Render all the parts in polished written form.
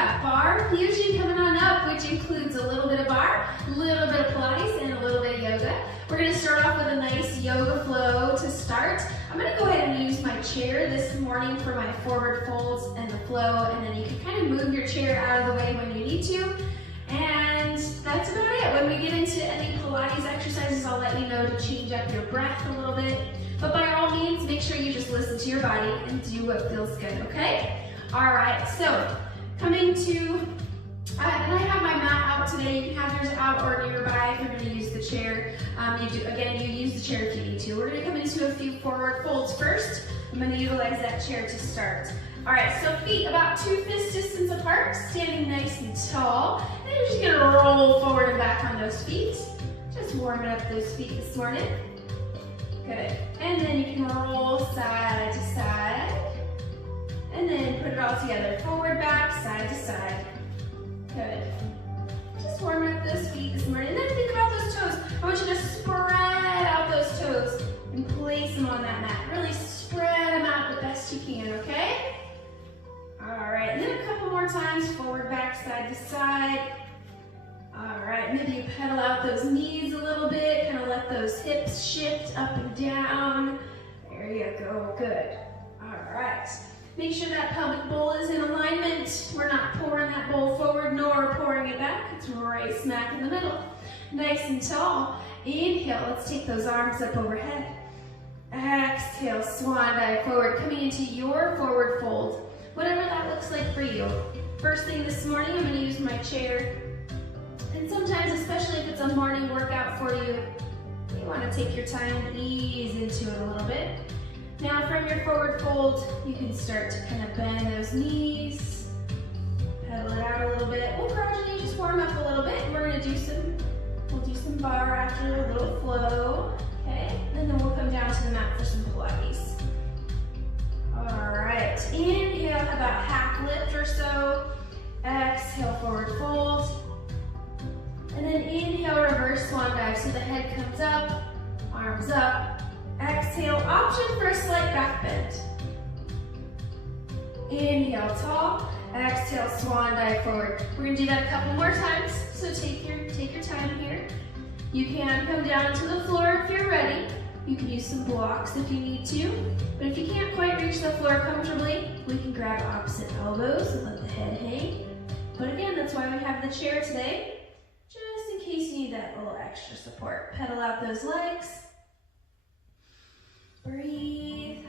got Barre Fusion coming on up, which includes a little bit of barre, a little bit of Pilates, and a little bit of yoga. We're going to start off with a nice yoga flow to start. I'm going to go ahead and use my chair this morning for my forward folds and the flow, and then you can kind of move your chair out of the way when you need to. And that's about it. When we get into any Pilates exercises, I'll let you know to change up your breath a little bit. But by all means, make sure you just listen to your body and do what feels good, okay? All right, so coming to, and I have my mat out today. You can have yours out or nearby if you're going to use the chair. Again, you use the chair if you need to. We're going to come into a few forward folds first. I'm going to utilize that chair to start. All right, so feet about 2 fist distance apart, standing nice and tall. And you're just going to roll forward and back on those feet. Just warming up those feet this morning. Good. And then you can roll side to side. And then put it all together. Forward, back, side to side. Good. Just warming up those feet this morning. And then think about those toes. I want you to spread out those toes and place them on that mat. Really spread them out the best you can, okay? All right, and then a couple more times. Forward, back, side to side. All right, maybe you pedal out those knees a little bit. Kind of let those hips shift up and down. There you go, good. All right. Make sure that pelvic bowl is in alignment. We're not pouring that bowl forward nor pouring it back. It's right smack in the middle. Nice and tall. Inhale, let's take those arms up overhead. Exhale, swan dive forward, coming into your forward fold. Whatever that looks like for you. First thing this morning, I'm going to use my chair. And sometimes, especially if it's a morning workout for you, you want to take your time and ease into it a little bit. Now from your forward fold, you can start to kind of bend those knees, pedal it out a little bit. We'll gradually just warm up a little bit. We're going to do we'll do some barre after a little flow, okay? And then we'll come down to the mat for some Pilates. All right, inhale about half lift or so. Exhale, forward fold. And then inhale, reverse swan dive. So the head comes up, arms up. Exhale, option for a slight back bend. Inhale, tall. Exhale, swan dive forward. We're gonna do that a couple more times, so take your time here. You can come down to the floor if you're ready. You can use some blocks if you need to. But if you can't quite reach the floor comfortably, we can grab opposite elbows and let the head hang. But again, that's why we have the chair today, just in case you need that little extra support. Pedal out those legs. Breathe.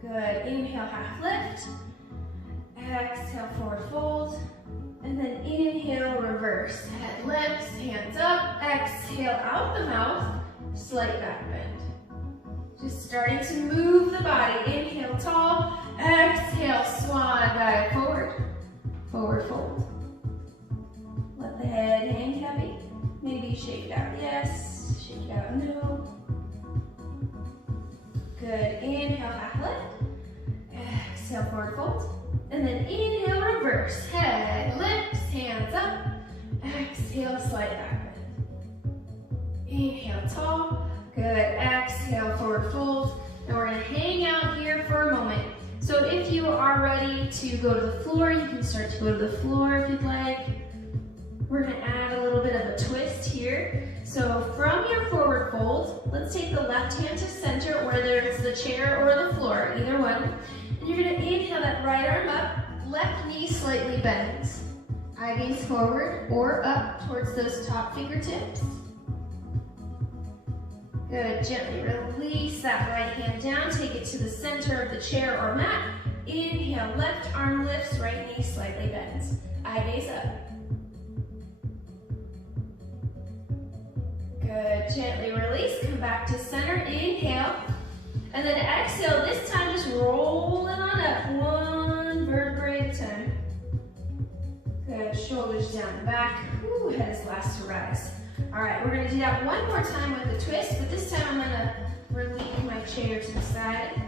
Good. Inhale, half lift. Exhale, forward fold. And then inhale, reverse. Head lifts, hands up. Exhale, out the mouth. Slight back bend. Just starting to move the body. Inhale, tall. Exhale, swan dive forward. Forward fold. Let the head hang heavy. Maybe shake it out yes. Shake it out no. Good. Inhale, half lift. Exhale, forward fold. And then inhale, reverse. Head lifts, hands up. Exhale, slight back bend. Inhale, tall. Good. Exhale, forward fold. And we're going to hang out here for a moment. So if you are ready to go to the floor, you can start to go to the floor if you'd like. We're going to add a little bit of a twist here. So from your forward fold, let's take the left hand to center, whether it's the chair or the floor, either one. And you're going to inhale that right arm up, left knee slightly bends. Eye gaze forward or up towards those top fingertips. Good, gently release that right hand down, take it to the center of the chair or mat. Inhale, left arm lifts, right knee slightly bends. Eye gaze up. Good, gently release, come back to center, inhale, and then exhale, this time just roll it on up, one vertebrae at a time. Good, shoulders down and back, ooh, head is last to rise. All right, we're gonna do that one more time with a twist, but this time I'm gonna relieve my chair to the side.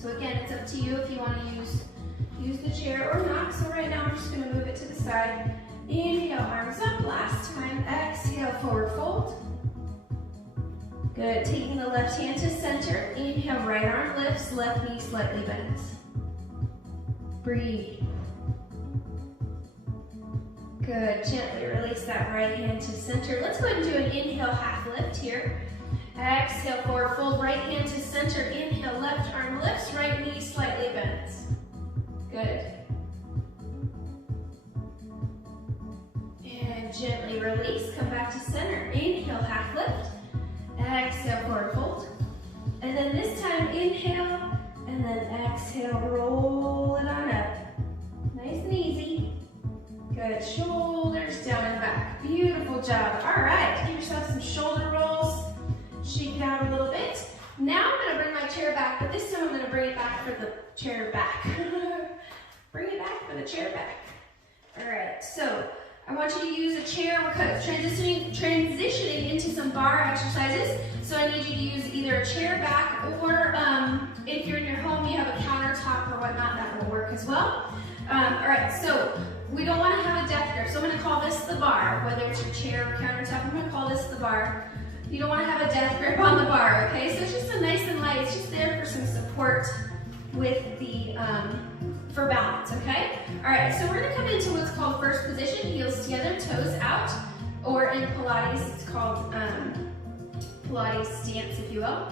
So again, it's up to you if you wanna use the chair or not, so right now I'm just gonna move it to the side. Inhale, arms up, last time. Exhale, forward fold. Good, taking the left hand to center. Inhale, right arm lifts, left knee slightly bends. Breathe. Good, gently release that right hand to center. Let's go ahead and do an inhale, half lift here. Exhale, forward fold, right hand to center. Inhale, left arm lifts, right knee slightly bends. Good. And gently release, come back to center. Inhale, half lift. Exhale, forward fold. And then this time, inhale, and then exhale, roll it on up. Nice and easy. Good, shoulders down and back. Beautiful job. All right, give yourself some shoulder rolls. Shake it out a little bit. Now I'm gonna bring my chair back, but this time I'm gonna bring it back for the chair back. Bring it back for the chair back. All right, so I want you to use a chair. We're kind of transitioning into some bar exercises. So I need you to use either a chair back or if you're in your home, you have a countertop or whatnot, that will work as well. All right, so we don't want to have a death grip. So I'm going to call this the bar, whether it's your chair or countertop. I'm going to call this the bar. You don't want to have a death grip on the bar, okay? So it's just a nice and light. It's just there for some support with the, for balance, okay? All right, so we're gonna come into what's called first position, heels together, toes out, or in Pilates, it's called Pilates Stance, if you will.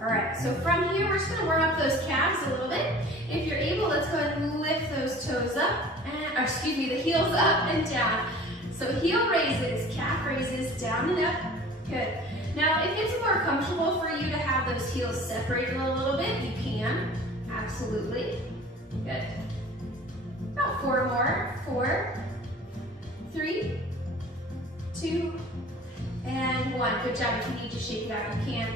All right, so from here, we're just gonna warm up those calves a little bit. If you're able, let's go ahead and lift those toes up, and, or excuse me, the heels up and down. So heel raises, calf raises, down and up, good. Now, if it's more comfortable for you to have those heels separated a little bit, you can, absolutely. Good. About 4 more. 4, 3, 2, and 1. Good job. If you need to shake it out, you can.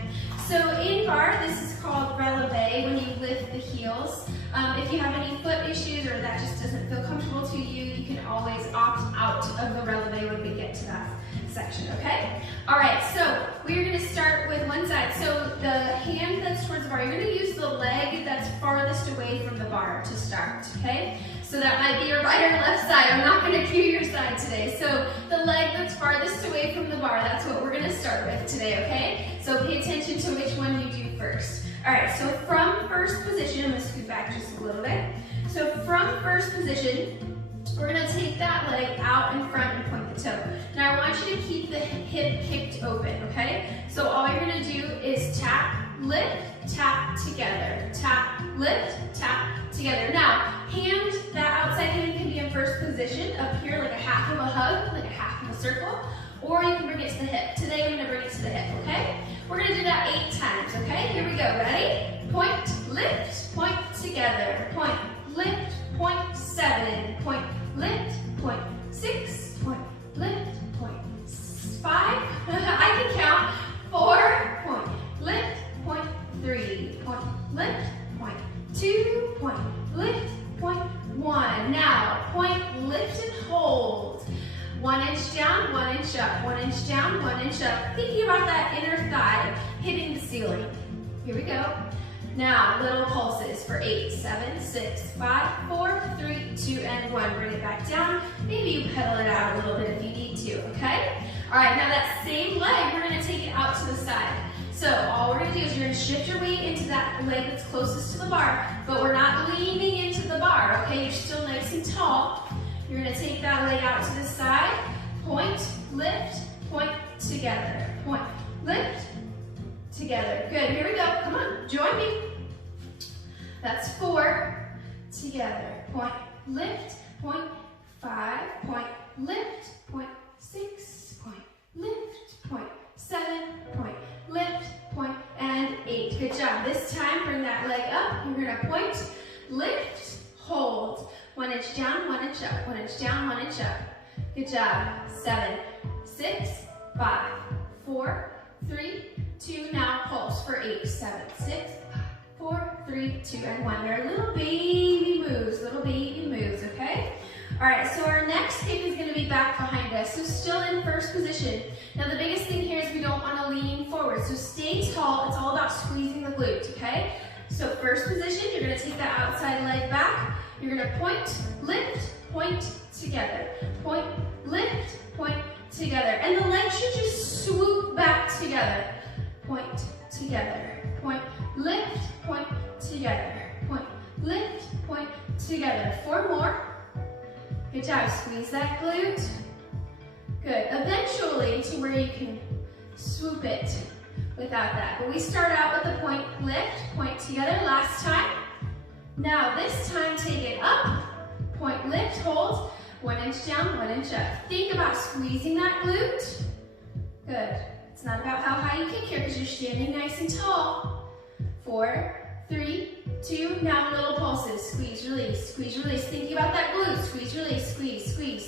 So in bar, this is called Releve, when you lift the heels. If you have any foot issues or that just doesn't feel comfortable to you, you can always opt out of the Releve when we get to that section, okay? All right, so we're gonna start with one side. So the hand that's towards the bar, you're gonna use the leg that's farthest away from the bar to start, okay? So that might be your right or left side. I'm not gonna cue your side today. So the leg that's farthest away from the bar, that's what we're gonna start with today, okay? So pay attention to which one you do first. All right, so from first position, I'm gonna scoot back just a little bit. So from first position, we're gonna take that leg out in front and point the toe. Now I want you to keep the hip kicked open, okay? So all you're gonna do is tap, lift, tap together. Tap, lift, tap together. Now, that outside hand can be in first position, up here like a half of a hug, like a half of a circle, or you can bring it to the hip. Today I'm gonna bring it to the hip, okay? We're gonna do that 8 times, okay? Here we go, ready? Point, lift, point, together. Point, lift, point, 7, point, lift, point, 6, point, lift, point, 5, I can count, 4, point, lift, point, 3, point, lift, point, 2, point, lift, point, 1. Now, point, lift and hold. 1 inch down, 1 inch up, 1 inch down, 1 inch up. Thinking about that inner thigh hitting the ceiling. Here we go. Now, little pulses for 8, 7, 6, 5, 4, 3, 2, and 1. Bring it back down. Maybe you pedal it out a little bit if you need to, okay? All right, now that same leg, we're gonna take it out to the side. So all we're gonna do is you're gonna shift your weight into that leg that's closest to the bar, but we're not leaning into the bar, okay? You're still nice and tall. You're gonna take that leg out to the side, point, lift, point, together. Point, lift, together. Good, here we go, come on, join me. That's 4, together. Point, lift, point, 5, point, lift, point, 6, point, lift, point, 7, point, lift, point, and 8. Good job. This time, bring that leg up. You're gonna point, lift, hold. 1 inch down, 1 inch up, 1 inch down, 1 inch up. Good job. 7, 6, 5, 4, 3, 2. Now pulse for 8, 7, 6, 4, 3, 2, and 1. They're little baby moves, okay? All right, so our next kick is gonna be back behind us. So still in first position. Now the biggest thing here is we don't wanna lean forward. So stay tall, it's all about squeezing the glutes, okay? So first position, you're gonna take that outside leg back. You're gonna point, lift, point, together. Point, lift, point, together. And the legs should just swoop back together. Point, together. Point, lift, point, together. Point, lift, point, together. 4 more. Good job, squeeze that glute. Good, eventually to where you can swoop it without that. But we start out with a point lift, point together last time. Now this time take it up, point lift, hold, 1 inch down, 1 inch up. Think about squeezing that glute. Good, it's not about how high you kick here because you're standing nice and tall. 4, 3, 2, now little pulses, squeeze, release, thinking about that glute, squeeze, release,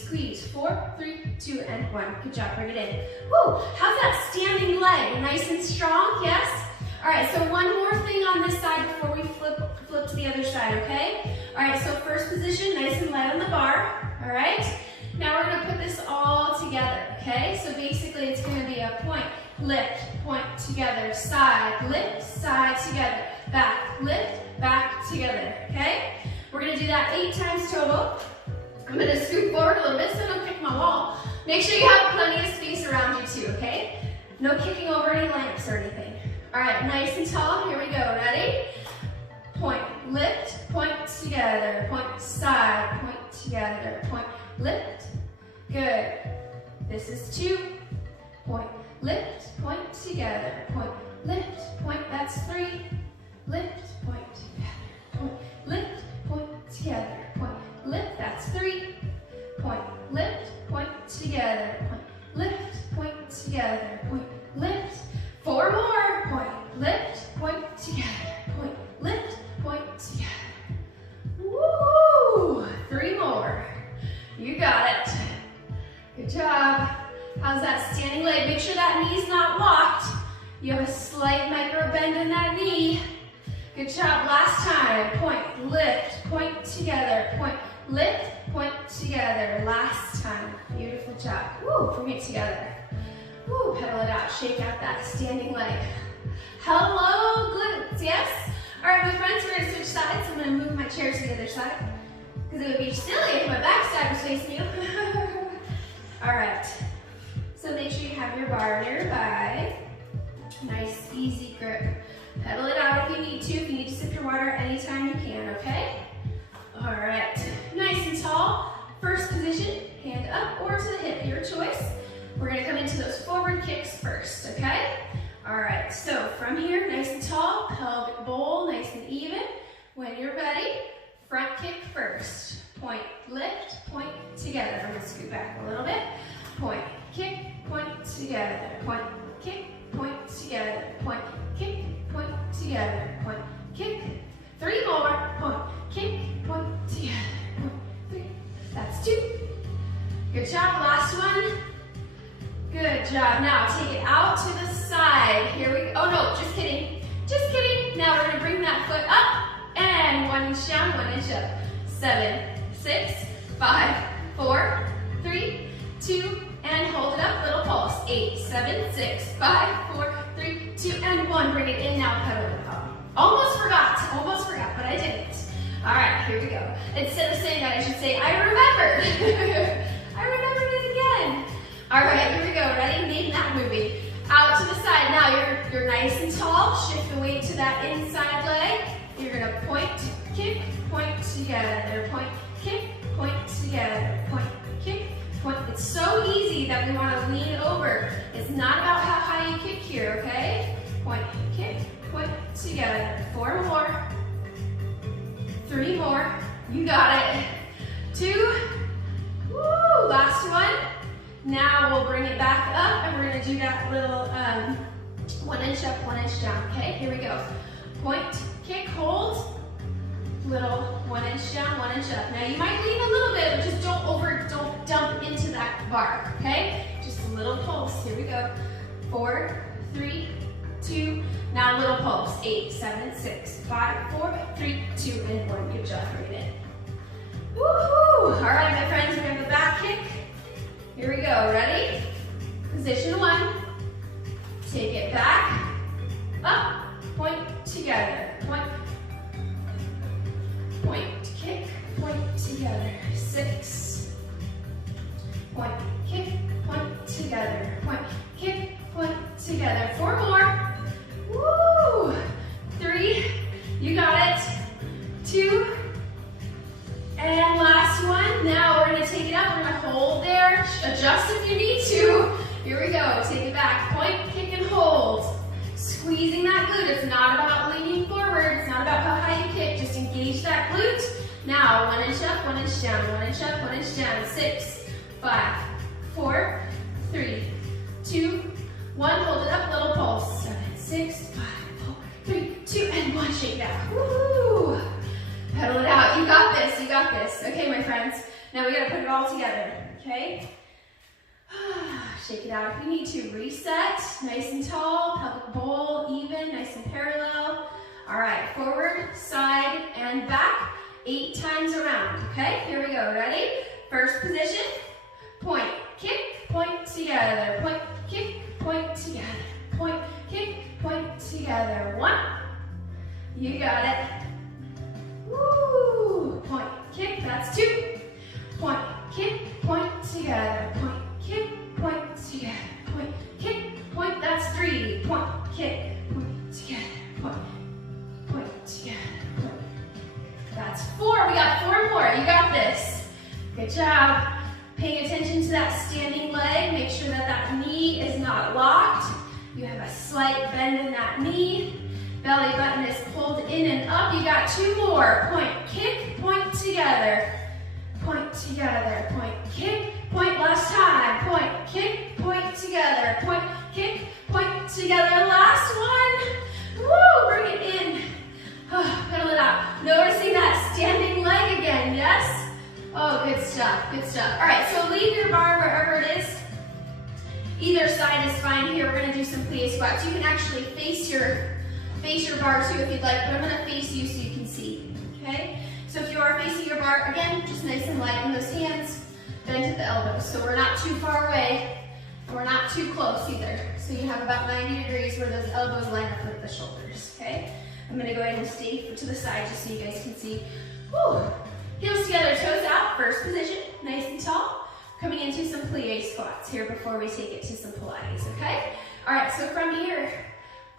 squeeze, 4, 3, 2, and 1, good job, bring it in. Woo, how's that standing leg, nice and strong, yes? All right, so one more thing on this side before we flip to the other side, okay? All right, so first position, nice and light on the bar, all right? Now we're gonna put this all together, okay? So basically it's gonna be a point, lift, point together, side, lift, side together, back, lift, back together, okay? We're gonna do that 8 times total. I'm gonna scoot forward a little bit so I don't kick my wall. Make sure you have plenty of space around you too, okay? No kicking over any lamps or anything. All right, nice and tall, here we go, ready? Point, lift, point together, point, side, point together, point, lift, good. This is 2, point, lift, point together, point, lift, point, that's 3, lift, point together, point, lift, point together, point, lift, that's 3, point, lift, point together, point, lift, point together, point, lift, 4 more, point, lift, point together, point, lift, point together. Woo! 3 more. You got it. Good job. How's that standing leg? Make sure that knee's not locked. You have a slight micro bend in that knee. Good job. Last time. Point, lift, point together, point, lift, point together. Last time. Beautiful job. Woo, bring it together. Woo, pedal it out. Shake out that standing leg. Hello, glutes, yes? All right, my friends, we're gonna switch sides. I'm gonna move my chair to the other side because it would be silly if my back side was facing you. All right, so make sure you have your bar nearby. Nice, easy grip. Pedal it out if you need to. If you need to sip your water anytime you can, okay? All right, nice and tall. First position, hand up or to the hip, your choice. We're gonna come into those forward kicks first, okay? All right, so from here, nice and tall, pelvic bowl, nice and even. When you're ready, front kick first. Point, lift, point together. I'm gonna scoot back a little bit. Point, kick, point together. Point, kick, point together. Point, kick, point together. Point, kick. 3 more. Point, kick, point together. Point, 3. That's 2. Good job. Last one. Good job. Now take it out to the side. Here we go. Oh no, just kidding. Just kidding. Now we're gonna bring that foot up and 1 inch down, 1 inch up. 7, 6, 5, 4, 3, 2, and hold it up. Little pulse. 8, 7, 6, 5, 4, 3, 2, and 1. Bring it in now. Pedal it up. Almost forgot, but I didn't. All right, here we go. Instead of saying that, I should say, I remembered. I remembered it again. All right, here we go. Ready? Name that movie. Out to the side. Now you're nice and tall. Shift the weight to that inside leg. You're gonna point, kick, point together. Point, kick, point together. Point, kick, point. It's so easy that we want to lean over. It's not about how high you kick here, okay? Point, kick, point together. 4 more. 3 more. You got it. 2. Woo! Last one. Now we'll bring it back up and we're gonna do that little 1 inch up, 1 inch down, okay? Here we go. Point, kick, hold. Little 1 inch down, 1 inch up. Now you might lean a little bit, but just don't dump into that bar, okay? Just a little pulse, here we go. 4, 3, 2, now a little pulse. 8, 7, 6, 5, 4, 3, 2, and 1. Good job, bring it in. Woohoo! All right, my friends, we have the back kick. Here we go, ready? Position 1, take it back, up, point together, point, kick, point together, 6, point, kick, point together, point, kick, point together, 4 more, woo, 3, you got it, 2, and last one. Now we're gonna take it up, we're gonna hold there, adjust if you need to. Here we go, take it back, point, kick, and hold. Squeezing that glute, it's not about leaning forward, it's not about how high you kick, just engage that glute. Now, 1 inch up, 1 inch down, 1 inch up, 1 inch down. 6, 5, 4, 3, 2, 1. Hold it up, little pulse. 7, 6, 5, 4, 3, 2, and 1. Shake it out. Woo! Pedal it out. You got this, you got this. Okay, my friends. Now we gotta put it all together, okay? Shake it out if you need to. Reset, nice and tall, pelvic bowl, even, nice and parallel. All right, forward, side, and back. 8 times around, okay? Here we go, ready? First position, point, kick, point together, point, kick, point together, point, kick, point together. 1, you got it. Woo! Point, kick, that's 2. Point, kick, point together, point, kick, point together, point, kick, point, that's 3. Point, kick, point together, point together, point. That's 4, we got 4 more, you got this. Good job. Paying attention to that standing leg, make sure that that knee is not locked. You have a slight bend in that knee. Belly button is pulled in and up. You got 2 more. Point, kick, point together. Point together, point, kick, point, last time. Point, kick, point together. Point, kick, point together. Last one. Woo, bring it in. Pedal it out. Noticing that standing leg again, yes? Oh, good stuff, good stuff. All right, so leave your bar wherever it is. Either side is fine here. We're gonna do some plie squats. You can actually face your bar too if you'd like, but I'm gonna face you so you can see, okay? So if you are facing your bar, again, just nice and light in those hands, bend at the elbows. So we're not too far away, we're not too close either. So you have about 90 degrees where those elbows line up with the shoulders, okay? I'm gonna go ahead and stay to the side just so you guys can see. Whew. Heels together, toes out, first position, nice and tall. Coming into some plie squats here before we take it to some Pilates, okay? All right, so from here,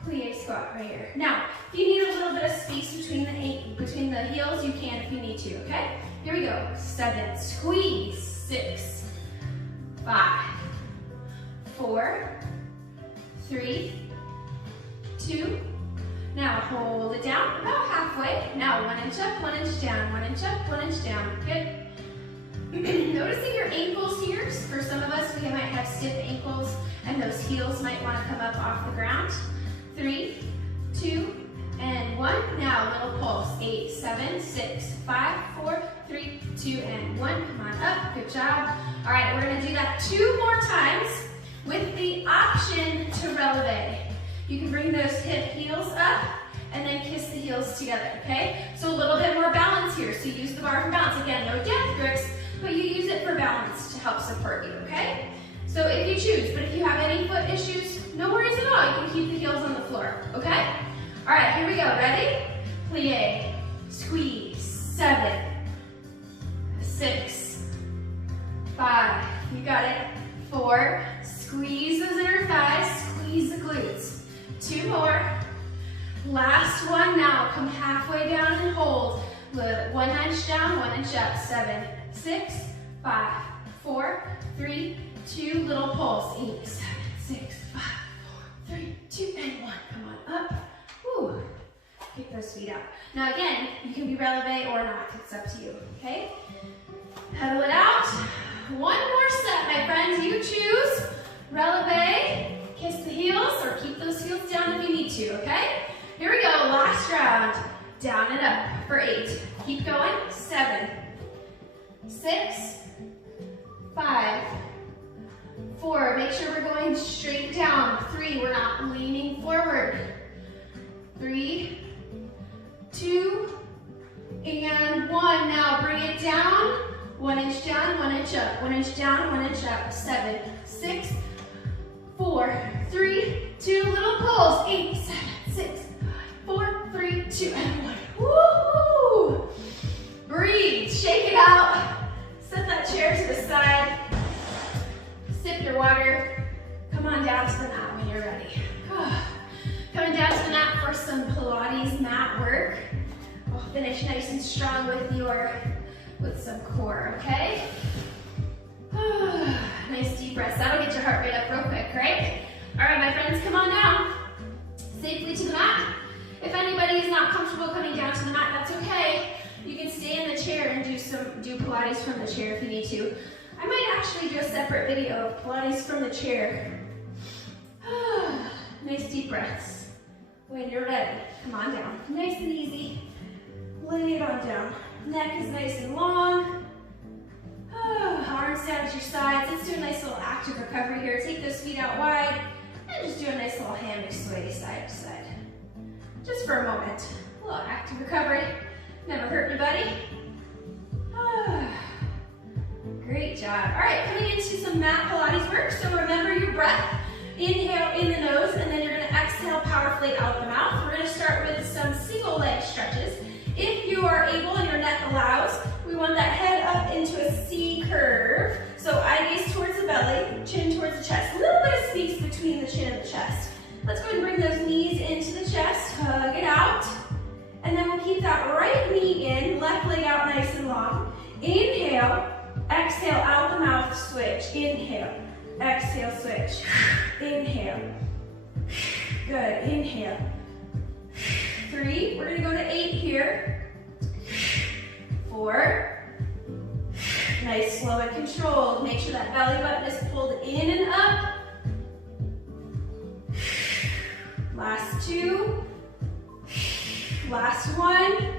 plie squat right here. Now, if you need a little bit of space between the heels, you can if you need to, okay? Here we go, 7, squeeze, 6, 5, 4, 3, 2, now hold it down about halfway. Now 1 inch up, 1 inch down, 1 inch up, 1 inch down. Good. Noticing your ankles here. For some of us, we might have stiff ankles and those heels might want to come up off the ground. 3, 2, and 1. Now little pulse. 8, 7, 6, 5, 4, 3, 2, and 1. Come on up. Good job. All right, we're going to do that 2 more times with the option to releve. You can bring those hip heels up and then kiss the heels together, okay? So a little bit more balance here. So use the bar for balance. Again, no death grips, but you use it for balance to help support you, okay? So if you choose, but if you have any foot issues, no worries at all. You can keep the heels on the floor, okay? All right, here we go. Ready? Plie, squeeze, 7, 6, 5, you got it, 4, squeeze those inner thighs, squeeze the glutes. 2 more. Last one. Now come halfway down and hold. 1 inch down, 1 inch up. 7, 6, 5, 4, 3, 2. Little pulse. 8, 7, 6, 5, 4, 3, 2, and 1. Come on up. Woo. Kick those feet out. Now again, you can be releve or not. It's up to you. Okay. Pedal it out. 1 more set, my friends. You choose. Releve. Kiss the heels or keep those heels down if you need to, okay? Here we go, last round. Down and up for 8. Keep going, 7, 6, 5, 4. Make sure we're going straight down. 3, we're not leaning forward. 3, 2, and 1. Now bring it down. 1 inch down, 1 inch up. 1 inch down, 1 inch up. 7, 6, 4, 3, 2, little pulls. 8, 7, 6, 4, 3, 2, and 1. Woo! Breathe, shake it out. Set that chair to the side. Sip your water. Come on down to the mat when you're ready. Coming down to the mat for some Pilates mat work. We'll finish nice and strong with your with some core, okay? Nice deep breaths. That'll get your heart rate up real quick, right? All right, my friends, come on down safely to the mat. If anybody is not comfortable coming down to the mat, that's okay. You can stay in the chair and do Pilates from the chair if you need to. I might actually do a separate video of Pilates from the chair. Nice deep breaths. When you're ready, come on down. Nice and easy. Lay it on down. Neck is nice and long. Arms down at your sides. Let's do a nice little active recovery here. Take those feet out wide and just do a nice little hammock sway side to side. Just for a moment. A little active recovery. Never hurt anybody. Great job. All right, coming into some mat Pilates work. So remember your breath. Inhale in the nose, and then you're going to exhale, power plate out the mouth. We're going to start with some single leg stretches. If you are able and your neck allows, we want that head up into a C curve. So eye gaze towards the belly, chin towards the chest. A little bit of space between the chin and the chest. Let's go ahead and bring those knees into the chest, hug it out. And then we'll keep that right knee in, left leg out nice and long. Inhale, exhale out the mouth, switch. Inhale, exhale, switch. Inhale. Good, inhale. 3, we're gonna go to 8 here. 4. Nice, slow and controlled. Make sure that belly button is pulled in and up. Last 2. Last 1.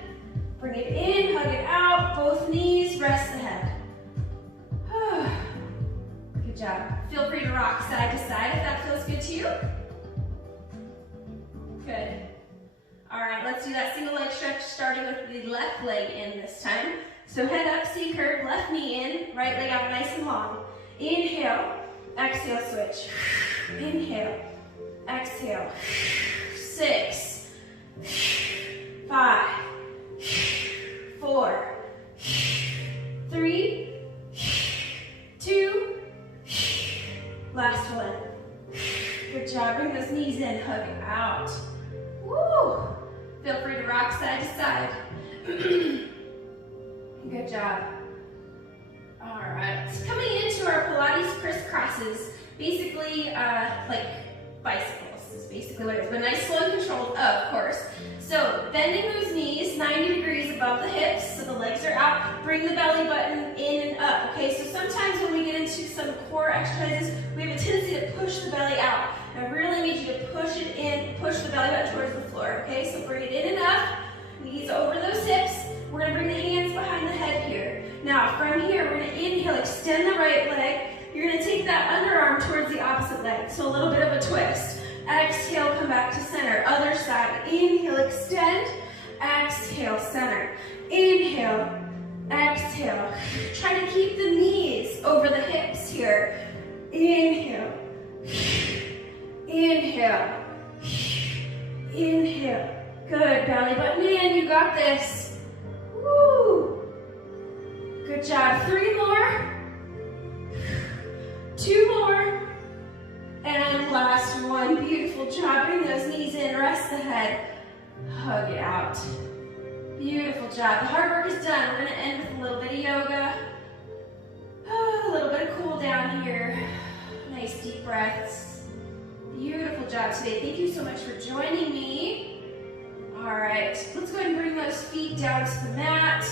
Bring it in, hug it out. Both knees, rest the head. Good job. Feel free to rock side to side if that feels good to you. Good. All right, let's do that single leg stretch starting with the left leg in this time. So head up, C curve, left knee in, right leg out nice and long. Inhale, exhale, switch. Inhale, exhale. 6, 5, 4, 3, 2, last 1. Good job, bring those knees in, hug it out. Woo! Feel free to rock side to side. Good job. All right, coming into our Pilates Crisscrosses, basically like bicycles is basically what it is, but nice, slow, and controlled, of course. So bending those knees 90 degrees above the hips, so the legs are out. Bring the belly button in and up, okay? So sometimes when we get into some core exercises, we have a tendency to push the belly out. I really need you to push it in, push the belly button towards the floor, okay? So bring it in and up, knees over those hips. We're gonna bring the hands behind the head here. Now from here, we're gonna inhale, extend the right leg. You're gonna take that underarm towards the opposite leg, so a little bit of a twist. Exhale, come back to center. Other side, inhale, extend. Exhale, center. Inhale, exhale. Try to keep the knees over the hips here. Inhale, inhale, inhale. Good, belly button in, you got this. Woo! Good job, 3 more. 2 more. And last 1, beautiful job. Bring those knees in, rest the head, hug it out. Beautiful job. The hard work is done. We're gonna end with a little bit of yoga. A little bit of cool down here. Nice deep breaths. Beautiful job today. Thank you so much for joining me. All right, let's go ahead and bring those feet down to the mat.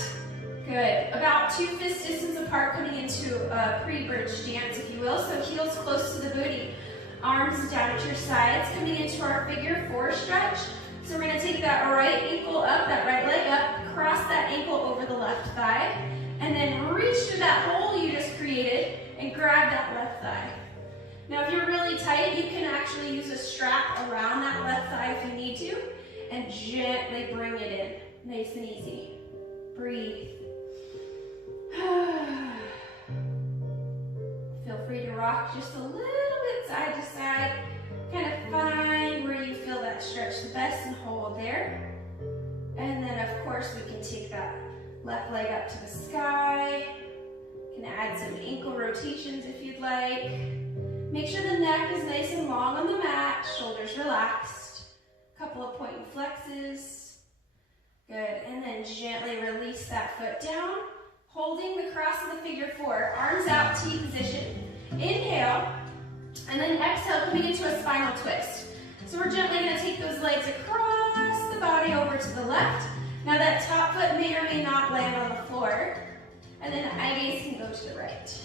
Good, about 2 fist distance apart, coming into a pre-bridge stance, if you will. So heels close to the booty. Arms down at your sides, coming into our figure 4 stretch. So we're gonna take that right ankle up, that right leg up, cross that ankle over the left thigh, and then reach through that hole you just created and grab that left thigh. Now if you're really tight, you can actually use a strap around that left thigh if you need to, and gently bring it in, nice and easy. Breathe. Feel free to rock just a little bit side to side. Kind of find where you feel that stretch the best and hold there. And then of course we can take that left leg up to the sky. You can add some ankle rotations if you'd like. Make sure the neck is nice and long on the mat, shoulders relaxed. Couple of point and flexes. Good, and then gently release that foot down. Holding the cross of the figure four, arms out, T position. Inhale, and then exhale, coming into a spinal twist. So we're gently going to take those legs across the body over to the left. Now that top foot may or may not land on the floor. And then the eye gaze can go to the right.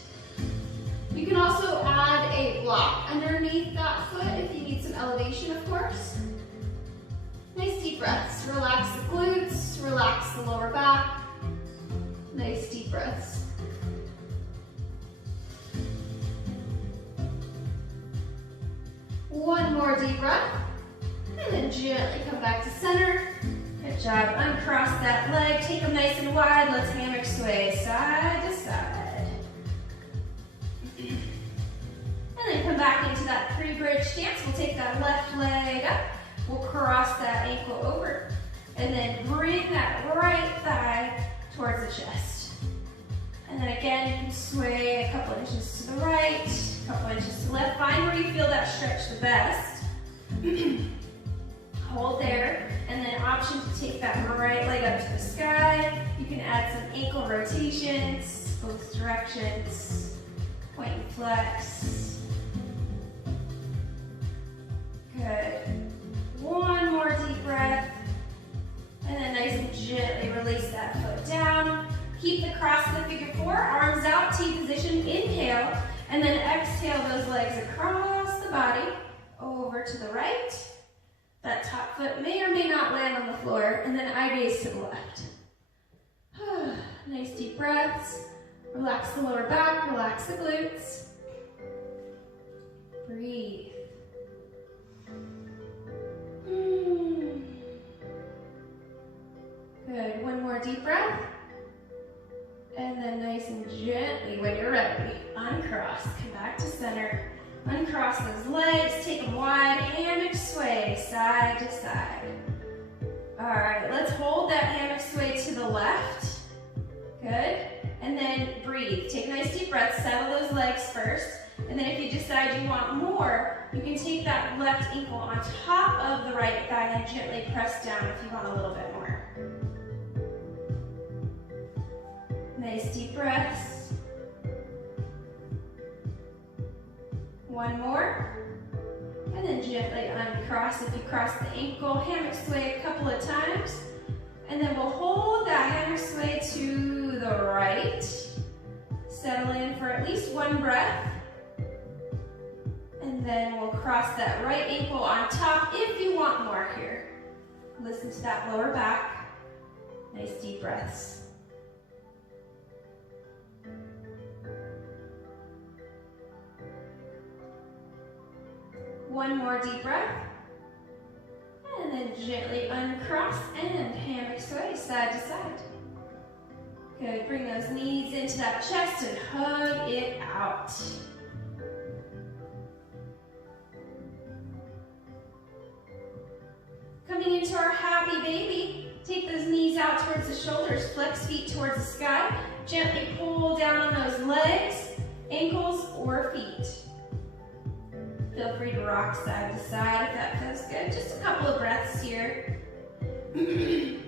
You can also add a block underneath that foot if you need some elevation, of course. Nice deep breaths. Relax the glutes, relax the lower back. Nice deep breaths. One more deep breath. And then gently come back to center. Good job. Uncross that leg. Take them nice and wide. Let's hammock sway side to side. And then come back into that pre-bridge stance. We'll take that left leg up. We'll cross that ankle over. And then bring that right thigh towards the chest. And then again, you can sway a couple inches to the right, a couple inches to the left. Find where you feel that stretch the best. Hold there, and then option to take that right leg up to the sky. You can add some ankle rotations, both directions. Point and flex. Good. One more deep breath. And then nice and gently release that foot down. Keep the cross of the figure four, arms out, T position, inhale, and then exhale those legs across the body, over to the right. That top foot may or may not land on the floor, and then eye gaze to the left. Nice deep breaths. Relax the lower back, relax the glutes. Breathe. Good, one more deep breath. And then nice and gently, when you're ready, uncross, come back to center. Uncross those legs, take them wide, hammock sway, side to side. All right, let's hold that hammock sway to the left. Good, and then breathe. Take a nice deep breath, settle those legs first. And then if you decide you want more, you can take that left ankle on top of the right thigh and gently press down if you want a little bit more. Nice deep breaths. One more. And then gently uncross if you cross the ankle. Hammock sway a couple of times. And then we'll hold that hammock sway to the right. Settle in for at least one breath. And then we'll cross that right ankle on top if you want more here. Listen to that lower back. Nice deep breaths. One more deep breath. And then gently uncross and hammock sway side to side. Good, bring those knees into that chest and hug it out. Coming into our happy baby, take those knees out towards the shoulders, flex feet towards the sky. Gently pull down on those legs, ankles, or feet. Feel free to rock side to side if that feels good. Just a couple of breaths here. Good,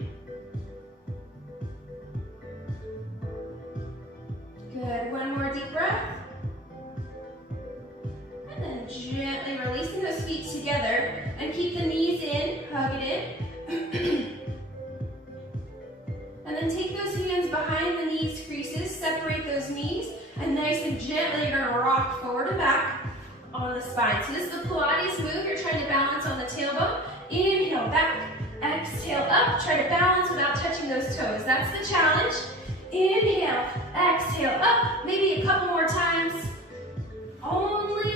one more deep breath. And then gently releasing those feet together and keep the knees in, hug it in. And then take those hands behind the knees creases, separate those knees, and nice and gently you're gonna rock forward and back on the spine. So this is the Pilates move. You're trying to balance on the tailbone. Inhale back, exhale up. Try to balance without touching those toes. That's the challenge. Inhale, exhale up. Maybe a couple more times. Only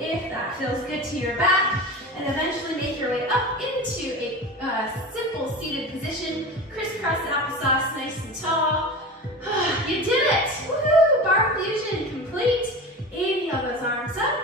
if that feels good to your back. And eventually make your way up into a simple seated position. Crisscross applesauce, nice and tall. You did it! Woohoo! Barre Fusion complete. Inhale those arms up.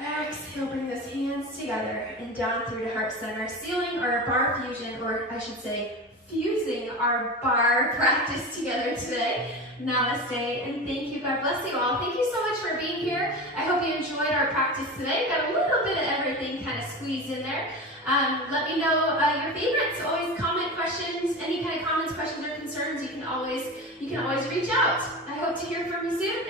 Exhale, bring those hands together and down through to heart center. Sealing our Barre Fusion, or I should say, fusing our bar practice together today. Namaste, and thank you. God bless you all. Thank you so much for being here. I hope you enjoyed our practice today. Got a little bit of everything kind of squeezed in there. Let me know your favorites. Always comment questions, any kind of comments, questions, or concerns. You can always reach out. I hope to hear from you soon.